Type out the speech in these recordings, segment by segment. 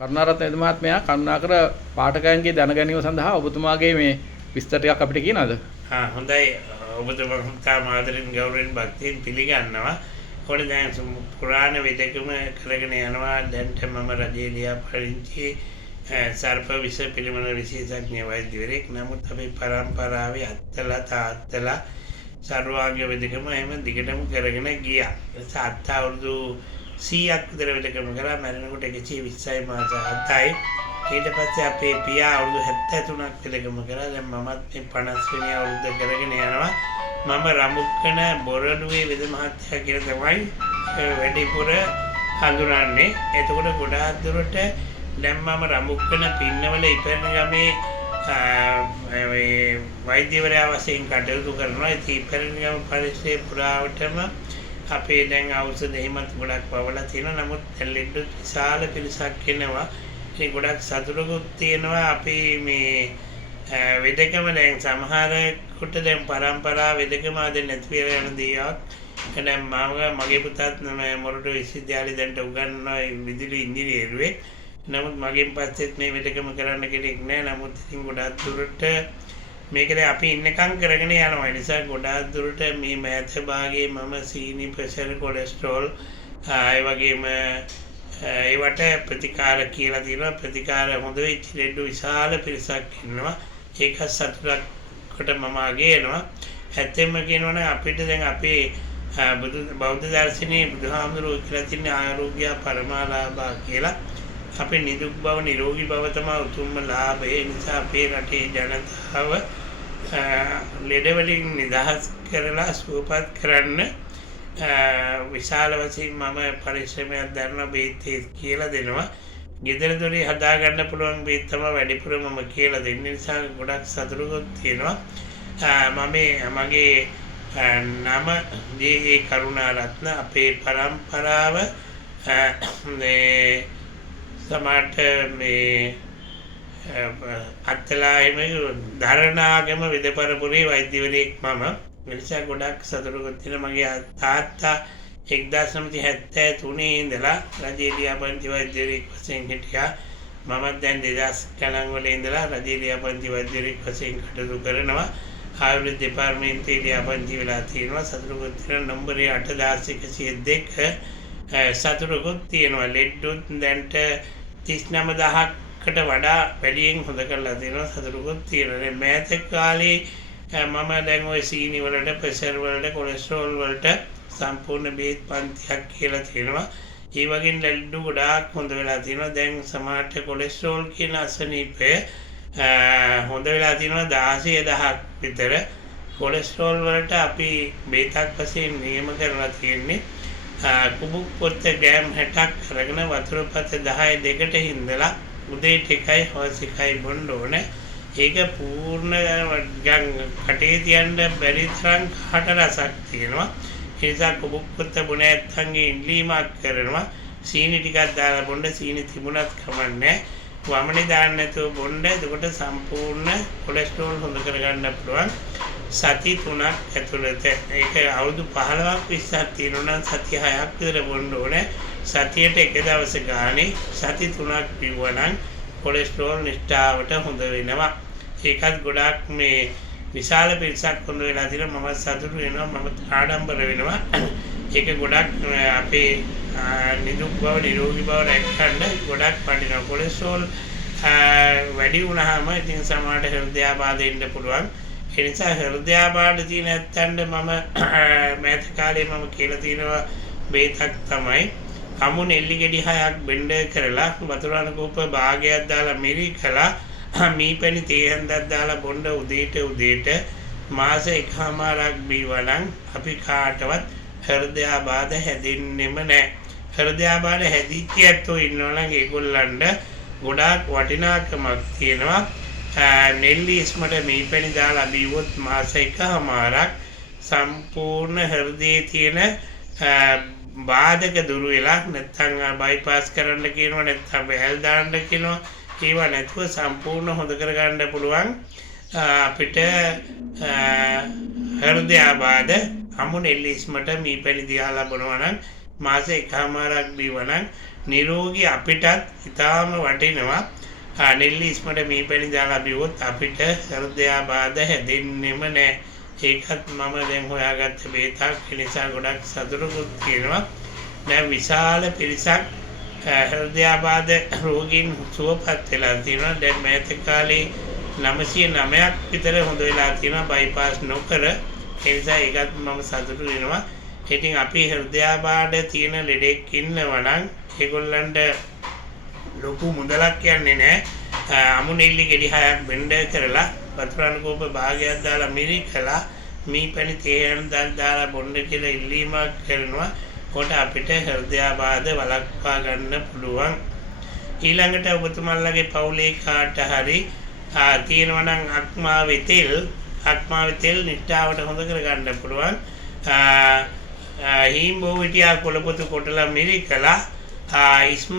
කරුණාරත්න එතුමාත්මයා කරුණාකර පාඨකයන්ගේ දැනගැනීම සඳහා ඔබතුමාගේ මේ විස්තර ටිකක් අපිට කියනවද? හොඳයි. ඔබතුමා තාම ආදරෙන් ගෞරවයෙන් භක්තියෙන් පිළිගන්නවා. ඔය දැන් පුරාණ වෙදකම කරගෙන යනවා. දැන්ට මම රජයේ ලියාපදිංචි සර්ප විෂ පිළිබඳ විශේෂඥ වෛද්‍යවරයෙක්. නමුත් අපේ පරම්පරාවේ අත්තලා තාත්තලා සර්වාංග වෙදකම එහෙම දිගටම කරගෙන ගියා. සාත්තා අවුරුදු 100ක් විතර වෙදකම කරා. මැරෙනකොට 120යි මාස 7යි. ඊට පස්සේ අපේ පියා අවුරුදු 73ක් වෙදකම කරා. දැන් මමත් මේ 50 වෙනි අවුරුද්ද කරගෙන යනවා. මම රමුක්කන බොරළුවේ වෙද මහත්තයා කියලා තමයි වැඩිපුර හඳුනන්නේ. එතකොට ගොඩාක් දුරට දැන් මම රමුක්කන පින්නවල ඉපැන්න ගමේ වෛද්‍යවරයා වශයෙන් කටයුතු කරනවා. ඉතින් ඉපැන්න ගම පරිසරය පුරාවටම අපේ දැන් ඖෂධ එහෙමත් ගොඩක් පවලා තියෙනවා. නමුත් ලෙඩ විශාල පිරිසක් එනවා. ඒ ගොඩක් සතුටකුත් තියෙනවා. අපි මේ වෙදකම දැන් සමහරකට දැන් පරම්පරා වෙදකම අද නැති වෙලා යන දේක්. දැන් මගේ පුතත් මොරටු විශ්වවිද්‍යාලේ දැන්ට උගන්වනවා විදුලි ඉංජිනේරුවෙක්. නමුත් මගෙන් පස්සෙත් මේ වෙදකම කරන්න කෙනෙක් නැහැ. නමුත් ඉතින් ගොඩක් දුරට මේකද අපි ඉන්නකම් කරගෙන යනවා. ඒ නිසා ගොඩාක් දුරට මේ මෑත භාගයේ මම සීනි ප්‍රෙෂර් කොලෙස්ටරෝල් ඒ වගේම ඒවට ප්‍රතිකාර කියලා තියෙනවා. ප්‍රතිකාර හොඳ වෙච්ච ලෙඩ විශාල පිරිසක් ඉන්නවා. ඒක සතුටකට මම අගයනවා. ඇත්තෙන්ම කියනවනේ අපිට දැන් අපේ බෞද්ධ දර්ශනයේ බුදුහාමුදුරුවෝ කියලා තියෙන ආරෝග්‍ය පරමාලාභා කියලා. අපේ නිදුක් බව නිරෝගී බව තමයි උතුම්ම ලාභය. ඒ නිසා අපේ රටේ ජනතාව ලෙඩ වලින් නිදහස් කරලා සුවපත් කරන්න විශාල වශයෙන් මම පරිශ්‍රමයක් දරන බේත් කියලා දෙනවා. ගෙදර දොරේ හදාගන්න පුළුවන් බේත් තමයි වැඩිපුර මම කියලා දෙන්නේ. නිසා ගොඩක් සතුටුකුත් තියෙනවා. මගේ නම ජේ කරුණාරත්න. අපේ පරම්පරාව සමහරට මේ අත්තලා එහෙම ධරණාගම වෙදපරපුරේ වෛද්‍යවරයෙක් මම. ඒ නිසා ගොඩක් සතුටුකුත් තියෙනවා. මගේ තාත්තා 1973 ඉඳලා රජයේ ලියාපදිංචි වෛද්‍යවරයෙක් වශයෙන් හිටියා. මමත් දැන් 2000 ගණන් වල ඉඳලා රජයේ ලියාපදිංචි වෛද්‍යවරයෙක් වශයෙන් කටයුතු කරනවා. ආයුර්වේද දෙපාර්තමේන්තුවේ ලියාපදිංචි වෙලා තියෙනවා. සතුටුකුත් තියෙනවා. නම්බරය 8102 සතුටකුත් තියෙනවා. ලෙඩ්ඩුත් දැන්ට 39000කට වඩා වැඩියෙන් හොඳ කරලා තියෙනවා. සතුටකුත් තියෙනවා. මෑත කාලේ මම දැන් ওই සීනි වලට ප්‍රෙෂර් වලට කොලෙස්ටරෝල් වලට සම්පූර්ණ බේත් පන්තියක් කියලා තියෙනවා. ඒ වගේ ලෙඩ ගොඩාක් හොඳ වෙලා තියෙනවා. දැන් සමහරට කොලෙස්ටරෝල් කියන අසනීපය හොඳ වෙලා තියෙනවා 16000ක් විතර. කොලෙස්ටරෝල් වලට අපි බේතක් වශයෙන් නියම කරලා තියෙන්නේ. කුබුක් පොත්ත ග්‍රෑම් 60ක් අරගෙන වතුර පත 10 දෙකට හින්දලා උදේට 1යි හවස 1යි බොන්න ඕනේ. ඒක පූර්ණ කටේ තියන්න බැරි තරම් කාට රසක් තියෙනවා. ඒ නිසා කුබුක් පොත්ත බොන ඇත්තන්ගේ ඉල්ලීමක් කරනවා. සීනි ටිකක් දාලා බොන්න. සීනි තිබුණත් කමන්නේ. වමනේ දාන්න නැතුව බොන්න. එතකොට සම්පූර්ණ කොලෙස්ටරෝල් හොඳ කරගන්න පුළුවන්. සති 3ක් ඇතුළත. ඒක අවුරුදු 15ක් 20ක් තියෙනවා නම් සති 6ක් විතර බොන්න ඕනේ. සතියට එක දවස ගානේ සති 3ක් පිවුවා නම් කොලෙස්ටරෝල් නිෂ්ඨාවට හොඳ වෙනවා. ඒකත් ගොඩාක් මේ විශාල පිරිසක් හොඳ වෙලා තියෙනවා. මම සතුටු වෙනවා. මම ආඩම්බර වෙනවා. ඒක ගොඩක් අපේ නිදුක් බව නිරෝගී බව රැකගන්න ගොඩක් වටිනවා. කොලෙස්ටරෝල් වැඩි වුණාම ඉතින් සමහරට හෘදයාබාධ එන්න පුළුවන්. ඒ නිසා හෘදයාබාධ තියෙන ඇත්තන්ට මම මෑත කාලේ මම කියලා තියෙනවා බේතක් තමයි අමු නෙල්ලි ගෙඩි 6ක් බෙන්ඩ කරලා වතුර අනුකූප භාගයක් දාලා මිරිකලා මීපැණි තේ හඳක් දාලා බොන්න උදේට මාස 1මාරක් බීවනම් අපි කාටවත් හෘදයාබාධ හැදෙන්නෙම නැහැ. හෘදයාබාධ හැදිච්ච ඇත්තෝ ඉන්නවා නම් ඒගොල්ලන්ට ගොඩාක් වටිනාකමක් තියෙනවා. නෙල්ලි ඉස්මට මීපැණි දාලා බීවොත් මාස 1මාරක් සම්පූර්ණ හෘදයේ තියෙන බාධක දුරු වෙලා නැත්නම් බයිපාස් කරන්න කියනවා නැත්නම් වැල් දාන්න කියනවා. ඒවා නැතුව සම්පූර්ණ හොඳ කරගන්න පුළුවන්. අපිට හෘදයාබාධ අමු නෙල්ලි ඉස්මට මීපැණි දාලා බොනවා නම් මාස 1මාරක් බීවනම් නිරෝගී අපිටත් ඉතාම වටිනවා. නෙල්ලි ඉස්මට මීපැණි දාලා බිව්වොත් අපිට හෘදයාබාධ හැදෙන්නෙම නැහැ. ඒකත් මම දැන් හොයාගත්ත බේතක්. ඒ නිසා ගොඩක් සතුටුකුත් තියෙනවා. දැන් විශාල පිරිසක් හෘදයාබාධ රෝගීන් සුවපත් වෙලා තියෙනවා. දැන් මෑත කාලේ 909ක් විතර හොඳ වෙලා තියෙනවා බයිපාස් නොකර. ඒ නිසා ඒකත් මම සතුටු වෙනවා. ඉතින් අපි හෘදයාබාධ තියෙන ලෙඩෙක් ඉන්නවා නම් ඒගොල්ලන්ට ලොකු මුදලක් යන්නේ නැහැ. අමු නෙල්ලි ගෙඩි 6ක් බෙන්ඩ කරලා වතුර අනුකෝප භාගයක් දාලා මිරිකලා මීපැණි තේරෙන දාලා බොන්න කියලා ඉල්ලීමක් කරනවා. කොට අපිට හෘදයාබාධ වළක්වා ගන්න පුළුවන්. ඊළඟට ඔබතුමන්ලගේ පවුලේ කාට හරි තියෙනවා නම් අක්මාවේ තෙල් නිට්ටාවට හොඳ කරගන්න පුළුවන්. හීම්බෝවිටියා කොළපොතු කොටලා මිරිකලා ඉස්ම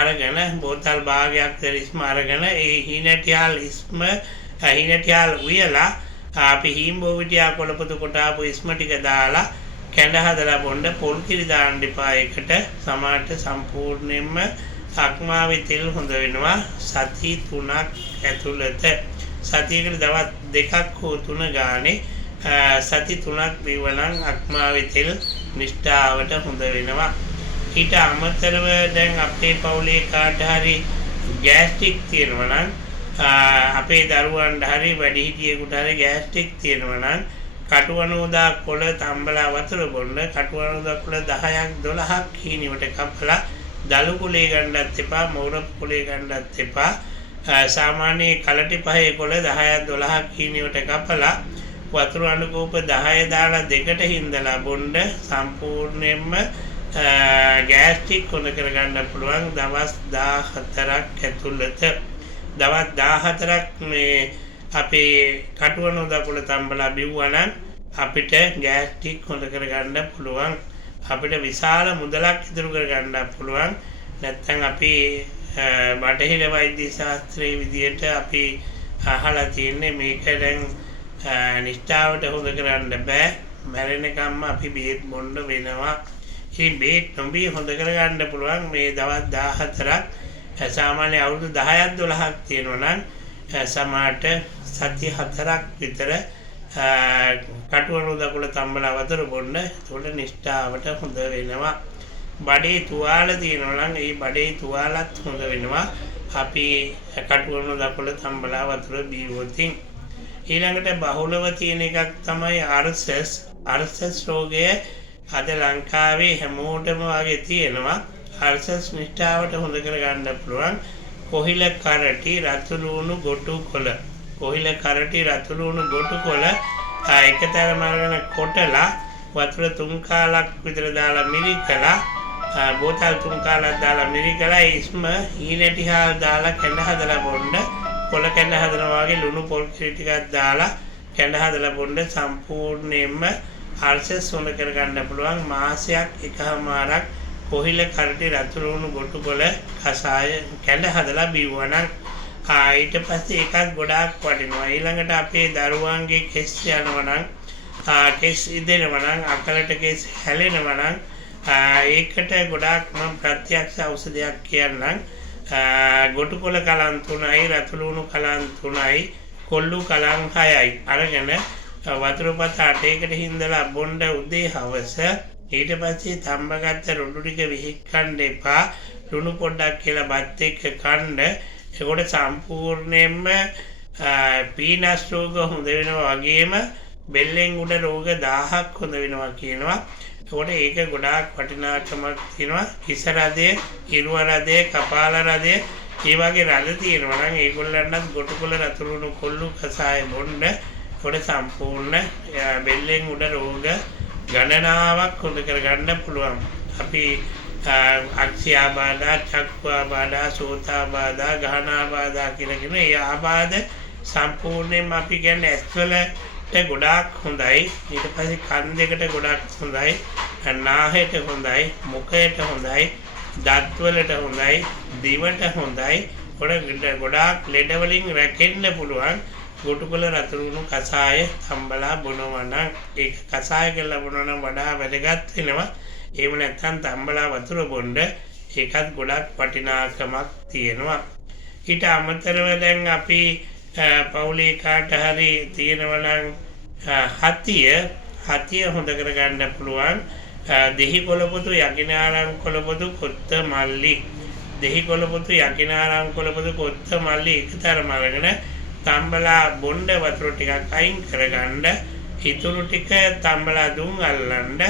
අරගෙන බෝතල් භාගයක් ඉස්ම අරගෙන ඒ හීනටියාල් උයලා අපි හීම්බෝවිටියා කොළපොතු කොටාපු ඉස්ම ටික දාලා කැඳ හදලා බොන්න. පොල් කිරි දාන්න එපා ඒකට. සමහරට සම්පූර්ණයෙන්ම අක්මාවේ තෙල් හොඳ වෙනවා සති 3ක් ඇතුළත. සතියකට දවස් 2ක් හෝ 3 ගානේ සති 3ක් බිව්වනම් අක්මාවේ තෙල් නිෂ්ඨාවට හොඳ වෙනවා. ඊට අමතරව දැන් අපේ පවුලේ කාට හරි ගෑස්ට්‍රික් තියෙනවා නම් අපේ දරුවන්ට හරි වැඩිහිටියෙකුට හරි ගෑස්ට්‍රික් තියෙනවා නම් කටුවනෝදා කොළ තම්බලා වතුර බොන්න. කටුවනෝදා කොළ 10ක් 12ක් හීනිවට කපලා දලු කුලේ ගන්නත් එපා, මෝරප් කුලේ ගන්නත් එපා. සාමාන්‍ය කලටි පහේ කොළ 10ක් 12ක් හීනිවට කපලා වතුර අනුකෝප 10 දාලා දෙකට හින්දලා බොන්න. සම්පූර්ණයෙන්ම ගෑස්ට්‍රික් හොඳ කරගන්න පුළුවන් දවස් 14ක් ඇතුළත. දවස් 14ක් මේ අපේ කටුවනෝදා කොළ තම්බලා බිව්වනම් අපිට ගෑස්ට්‍රික් හොඳ කරගන්න පුළුවන්. අපිට විශාල මුදලක් ඉතුරු කරගන්න පුළුවන්. නැත්නම් අපි බටහිර වෛද්‍ය ශාස්ත්‍රයේ විදියට අපි අහලා තියෙන්නේ මේක දැන් නිෂ්ඨාවට හොඳ කරන්න බෑ. මැරෙනකම්ම අපි බේත් බොන්න වෙනවා. ඉතින් බේත් නොබී හොඳ කරගන්න පුළුවන් මේ දවස් 14ක්. සාමාන්‍ය අවුරුදු 10ක් 12ක් තියෙනවා නම් සමහරට සති 4ක් විතර කටුවනෝදා කොළ තම්බලා වතුර බොන්න. ඒකට නිෂ්ඨාවට හොඳ වෙනවා. බඩේ තුවාල තියෙනවා නම් ඒ බඩේ තුවාලත් හොඳ වෙනවා. අපි කටුවනෝදා කොළ තම්බලා වතුර බීවොත්. ඊළඟට බහුලව තියෙන එකක් තමයි අර්සස් රෝගය. අද ලංකාවේ හැමෝටම වගේ තියෙනවා. අර්සස් නිෂ්ඨාවට හොඳ කරගන්න පුළුවන්. කොහිල කරටි රතු ලුණු ගොටු කොළ එකතරම අරගෙන කොටලා වතුර 3 කාලක් විතර දාලා මිරිකලා බෝතල් 3 කාලක් දාලා මිරිකලා ඉස්ම හීනටිහාල් දාලා කැඳ හදලා බොන්න. කොළ කැඳ හදනවා වගේ ලුණු පොල් කිරි ටිකක් දාලා කැඳ හදලා බොන්න. සම්පූර්ණයෙන්ම අර්සස් හොඳ කරගන්න පුළුවන්. මාසයක් එකමාරක් කොහිල කරටි රතු ලුණු ගොටු කොළ කසාය කැඳ හදලා බිව්වනම් ඊට පස්සේ ඒකත් ගොඩාක් වටිනවා. ඊළඟට අපේ දරුවන්ගේ කෙස් යනවා නම් කෙස් ඉදෙනවා නම් අකලට කෙස් හැලෙනවා නම් ඒකට ගොඩාක් මම ප්‍රත්‍යක්ෂ ඖෂධයක් කියන්නම්. ගොටු කොළ කලන් 3යි රතු ලුණු කලන් 3යි කොල්ලු කලන් 6යි අරගෙන වතුර පත 8කට හින්දලා බොන්න උදේ හවස. ඊට පස්සේ තම්බගත්ත රොඩු ටික විහික්කන්න එපා. ලුණු පොඩ්ඩක් කියලා බත් එක්ක කන්න. ඒකට සම්පූර්ණයෙන්ම පීනස් රෝග හොඳ වෙනවා වගේම බෙල්ලෙන් උඩ රෝග 1000ක් හොඳ වෙනවා කියනවා. ඒකට ඒක ගොඩාක් වටිනාකමක් තියෙනවා. හිස රදය, ඉරුව රදය, කපාල රදය, ඒ වගේ රද තියෙනවා නම් ඒගොල්ලන්ටත් ගොටුකොළ රතු ලුණු කොල්ලු කසාය බොන්න. ඒකට සම්පූර්ණ බෙල්ලෙන් උඩ රෝග ගණනාවක් හොඳ කරගන්න පුළුවන්. අපි අක්ෂයාබාධා, චක්ඛුආබාධා, සෝතාබාධා, ගහනාබාධා කියලා කියන ඒ ආබාධ සම්පූර්ණයෙන්ම අපි කියන්නේ ඇස්වලට ගොඩාක් හොඳයි. ඊට පස්සේ කන් දෙකට ගොඩාක් හොඳයි. නාහයට හොඳයි, මුඛයට හොඳයි, දත්වලට හොඳයි, දිවට හොඳයි. ගොඩාක් ලෙඩ වලින් රැකෙන්න පුළුවන්. ගොටුකොළ රතු ලුණු කසාය තම්බලා බොනවා නම් ඒක කසාය කරලා බොනවා නම් වඩා වැදගත් වෙනවා. එහෙම නැත්නම් තම්බලා වතුර බොන්න. ඒකත් ගොඩක් වටිනාකමක් තියෙනවා. ඊට අමතරව දැන් අපි පවුලේ කාට හරි තියෙනවා නම් හතිය හොඳ කරගන්න පුළුවන්. දෙහි කොළපොතු යකිනාරම් කොළපොතු කොත්ත මල්ලි දෙහි කොළපොතු යකිනාරම් කොළපොතු කොත්ත මල්ලි එකතරම අරගෙන තම්බලා බොණ්ඩ වතුර ටිකක් අයින් කරගන්න. ඉතුරු ටික තම්බලා දුම් අල්ලන්න.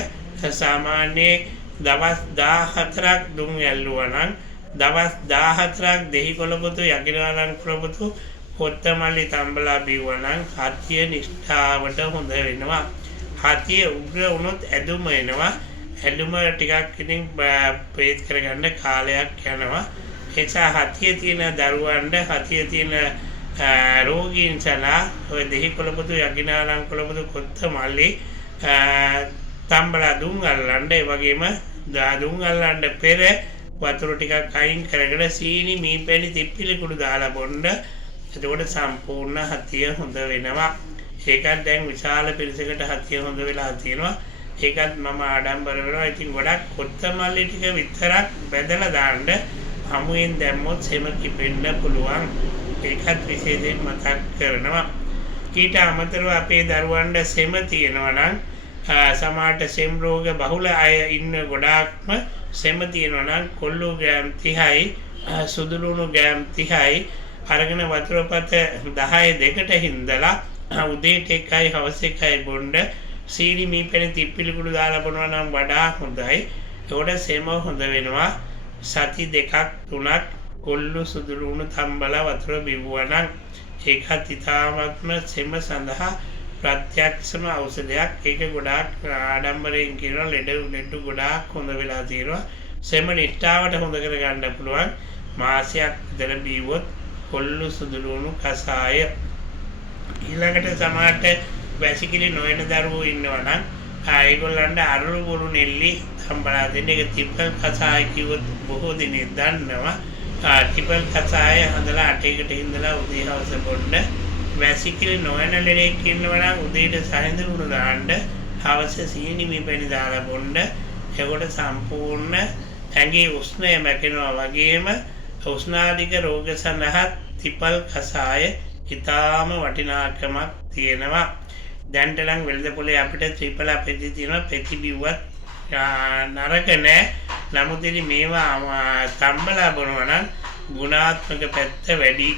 සාමාන්‍ය දවස් 14ක් දුම් ඇල්ලුවා නම් දවස් 14ක් දෙහි කොළපොතු යකිනාරම් කොළපොතු කොත්ත මල්ලි තම්බලා බිව්වා නම් හතිය නිෂ්ඨාවට හොඳ වෙනවා. හතිය උග්‍ර වුණොත් ඇදුම එනවා. ඇදුම ටිකක් ඉතින් ප්‍රේත් කරගන්න කාලයක් යනවා. ඒ නිසා හතිය තියෙන දරුවන්ට හතිය තියෙන රෝගීන් සලා ඔය දෙහි කොළපොතු යකිනාරම් කොළපොතු කොත්ත මල්ලි තම්බලා දුම් අල්ලන්න. ඒ වගේම දුම් අල්ලන්න පෙර වතුර ටිකක් අයින් කරගෙන සීනි මීපැණි තිප්පිලි කුඩු දාලා බොන්න. එතකොට සම්පූර්ණ හතිය හොඳ වෙනවා. ඒකත් දැන් විශාල පිරිසකට හතිය හොඳ වෙලා තියෙනවා. ඒකත් මම ආඩම්බර වෙනවා. ඉතින් ගොඩක් කොත්තමල්ලි ටික විතරක් බැදලා දාන්න හමුවෙන් දැම්මොත් සෙම කිපෙන්න පුළුවන්. ඒකත් විශේෂයෙන් මතක් කරනවා. ඊට අමතරව අපේ දරුවන්ට සෙම තියෙනවා නම් සමහරට සෙම් රෝග බහුල අය ඉන්න ගොඩාක්ම සෙම තියෙනවා නම් කොල්ලු ග්‍රෑම් 30යි සුදුලුණු ග්‍රෑම් 30යි අරගෙන වතුරපත 10 දෙකට හින්දලා උදේට එකයි හවස එකයි බොන්න. සීනි මීපැණි තිප්පිලි කුඩු දාලා බොනවා නම් වඩා හොඳයි. ඒකට සෙම හොඳ වෙනවා. සති 2ක් 3ක් කොල්ලු සුදුලුණු තම්බලා වතුර බිව්වා නම් ඒකත් ඉතාමත්ම සෙම සඳහා ප්‍රත්‍යක්ෂම ඖෂධයක්. ඒක ගොඩාක් ආඩම්බරයෙන් කියනවා ලෙඩ ගොඩාක් හොඳ වෙලා තියෙනවා. සෙම නිෂ්ඨාවට හොඳ කරගන්න පුළුවන්. මාසයක් විතර බීවොත් කොල්ලු සුදුලුණු කසාය. ඊළඟට සමහරට වැසිකිලි නොයන දරුවෝ ඉන්නවා නම් ඒගොල්ලන්ට අරලු බොරු නෙල්ලි තම්බලා දෙන්න. ඒක ටිපල් කසාය කිව්වොත් බොහෝ දෙනෙක් දන්නවා. ටිපල් කසාය හදලා අටේකට හින්දලා උදේ හවස බොන්න. වැසිකිලි නොයන ලෙඩෙක් ඉන්නවා නම් උදේට සැහැඳ ලුණු දාන්න. හවස සීනි මීපැණි දාලා බොන්න. එතකොට සම්පූර්ණ ඇඟේ උෂ්ණය මැකෙනවා. වගේම උෂ්ණාධික රෝග සඳහා ටිපල් කසාය ඉතාම වටිනාකමක් තියෙනවා. දැන්ට නම් වෙළඳපොලේ අපිට ත්‍රිපල පෙති තියෙනවා. පෙති බිව්වත් නරක නෑ. නමුත් ඉතින් මේවා තම්බලා බොනවා නම් ගුණාත්මක පැත්ත වැඩි.